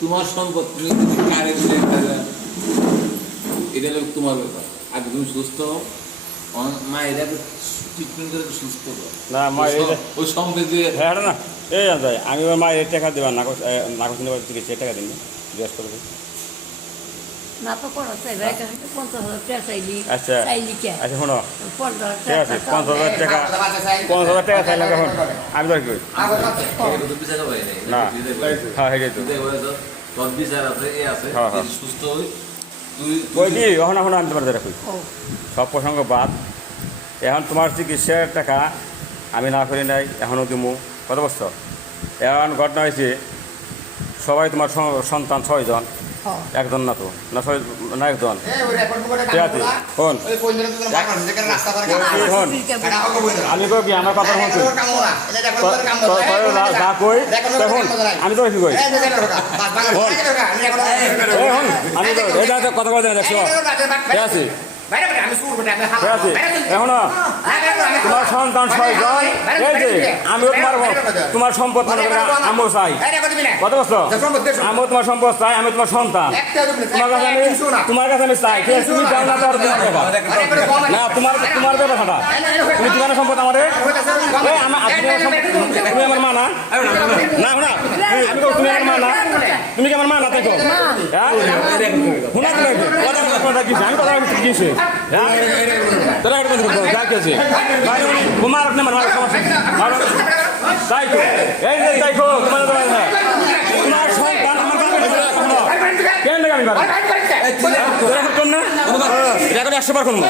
তোমার সম্পদ তুমি যদি কারে দিলে এটা লোক তোমার ব্যাপার। আগে তুমি সুস্থ মা এটা ট্রিটমেন্ট করে সুস্থ না মা ওই সম্পদ হ্যাঁ না এই যায় আমি ওর মায়ের টাকা দেবার নাকচ নেবার চিকিৎসা টাকা দিন জিজ্ঞেস করে না তো করা চাইবে 50,000 টাকা চাইলি আচ্ছা চাইলি কে আচ্ছা শোনো 50,000 ঠিক আছে 50,000 টাকা 50,000 টাকা চাইলাম এখন আমি ধর কি না হ্যাঁ হেঁটে তো সুস্থ ওই কি এখন এখন আনতে পারতে রাখি সব প্রসঙ্গ বাদ এখন তোমার চিকিৎসার টাকা আমি না করি নাই এখনও দিমু কত বছর এখন ঘটনা হয়েছে সবাই তোমার সন্তান 6 জন একজন না তো না 6 না একজন ঠিক আছে শোন আমি কই কি আমার কথা শুনছি যা কই তখন আমি তো কি কই আমি তো এটা কথা বলতে দেখছো ঠিক আছে এখন তোমার সন্তান 6 জন এই যে আমিও তোমার সম্পদ আমিও চাই কত বছর আমিও তোমার সম্পদ চাই আমি তোমার সন্তান তোমার কাছে আমি চাই ঠিক আছে তুমি চাও না তো না তোমার ব্যাপারটা তুমি তোমার সম্পদ আমাদের তুমি আমার মা না না না আমি তুমি আমার মা না তুমি কি আমার মা না দেখো হ্যাঁ শোনা কথা কি আমি কথা কিছু তোরা এটা যা কি আছে কুমার আপনি আমার তাই তো এই যে দেখো তোমার সন্তান আমার কেন আমি এটা করে 100 বার করবো